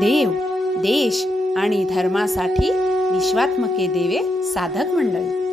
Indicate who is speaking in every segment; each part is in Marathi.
Speaker 1: देव देश आणि धर्मासाठी विश्वात्मके देवे साधक मंडळी.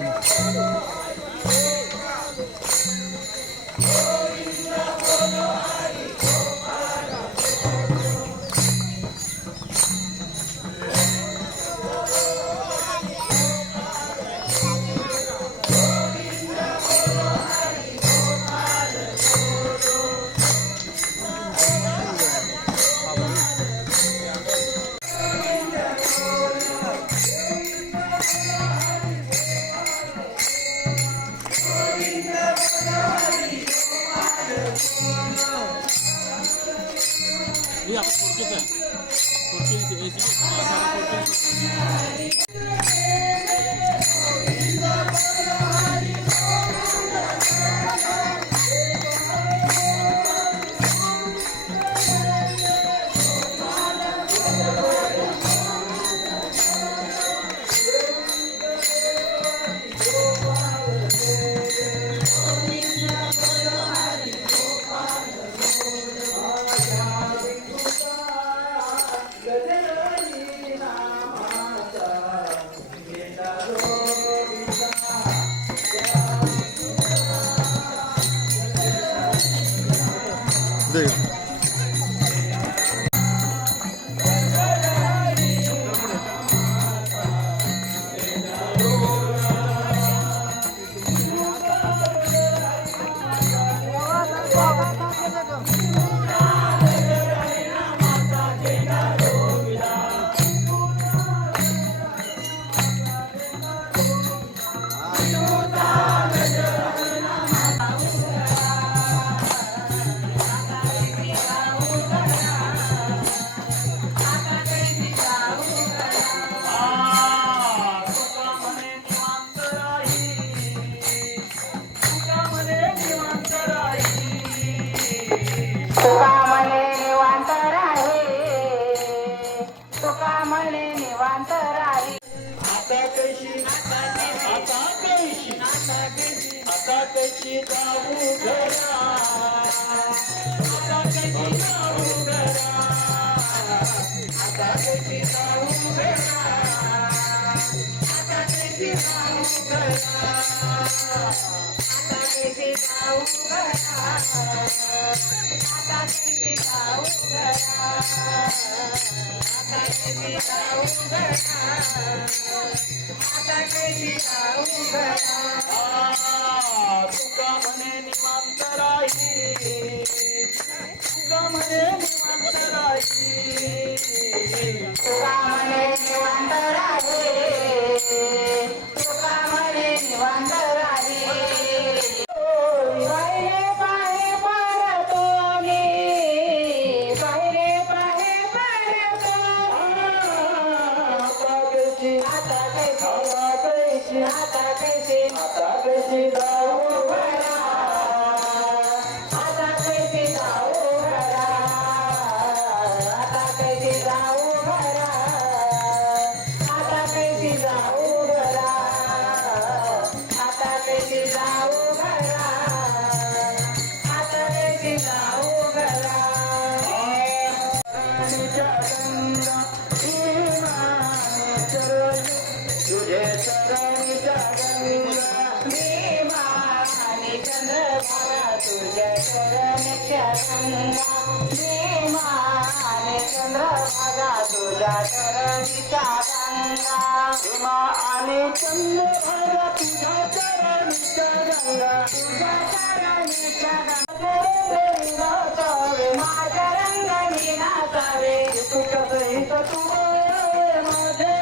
Speaker 2: Thank you. 现在我
Speaker 3: 建一点 A 区的，大。देवांतरारी
Speaker 1: आता कशी आता कशी आता
Speaker 3: तुझ्या चरणीच्या गंगा हेमा आणि चंद्रभागा तुझ्या चरणीच्या गंगा
Speaker 1: तुझ्या चरणीच्या
Speaker 3: गंगावे माझ्या रंगाने नाचावे
Speaker 1: तुझ्या सहित तू
Speaker 3: माझ्या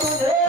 Speaker 1: तुझे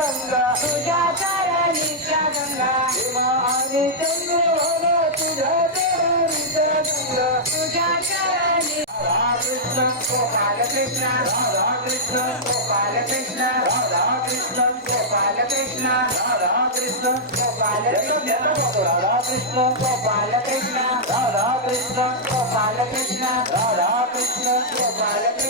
Speaker 1: గంగా.
Speaker 3: తుజా
Speaker 1: తర
Speaker 3: నిత్య గంగా హిమాని చంద్రోన తుజా తర నిత్య గంగా తుజా తర
Speaker 1: రాధాకృష్ణ గోపాలకృష్ణ రాధాకృష్ణ
Speaker 3: గోపాలకృష్ణ రాధాకృష్ణ గోపాలకృష్ణ రాధాకృష్ణ గోపాలకృష్ణ రాధాకృష్ణ
Speaker 1: గోపాలకృష్ణ రాధాకృష్ణ
Speaker 3: గోపాలకృష్ణ గోపాలకృష్ణ.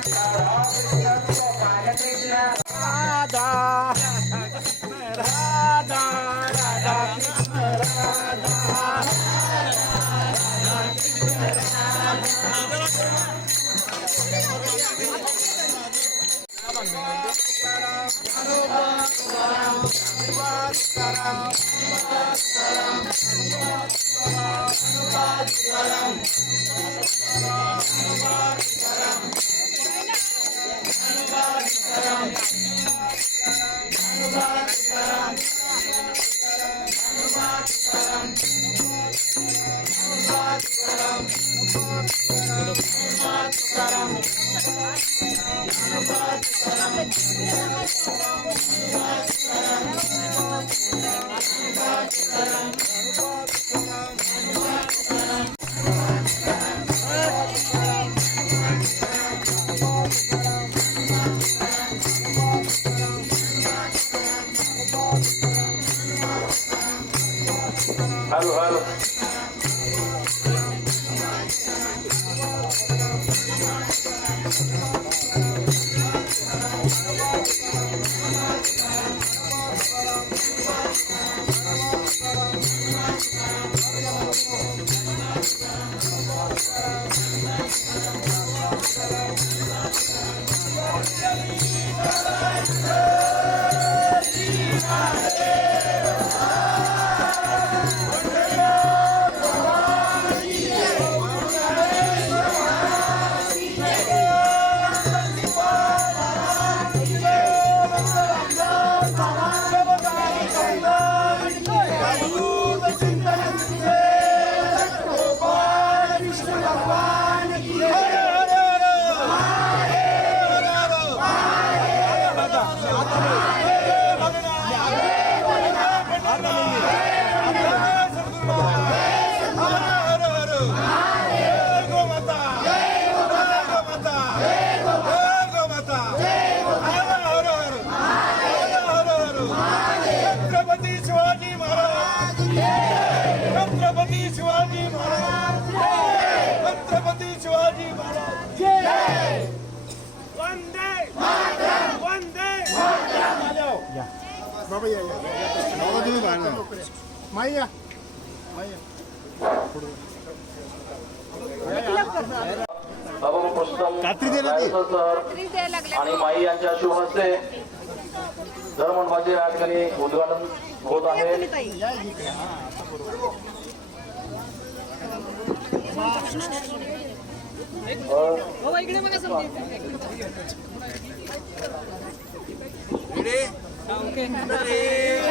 Speaker 4: Thank you. बाबा या बाबा तुम्ही बाहेर माई या. कात्री दे ना ती.
Speaker 3: सर. आणि माई यांच्या शुभ हस्ते धर्मंडपाचे या ठिकाणी उद्घाटन होत आहे. ok.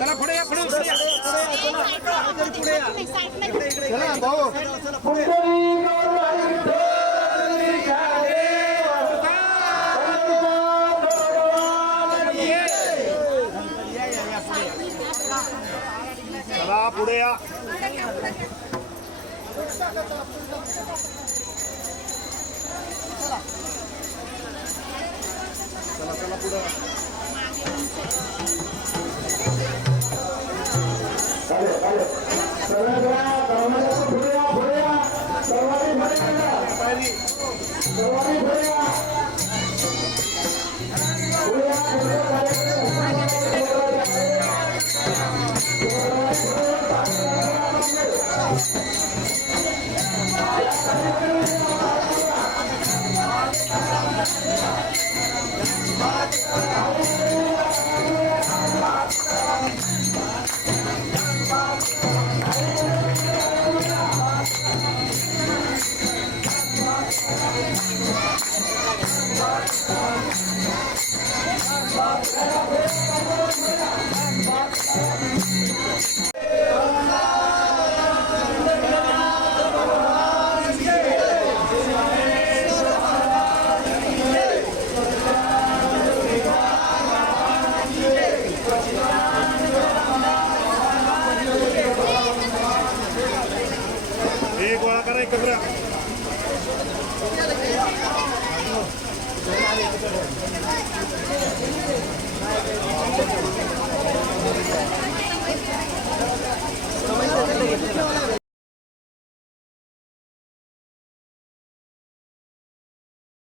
Speaker 3: चला पुढे या पुढे पुढे या. चला भाऊ. पुढे या. चला चला पुढे हे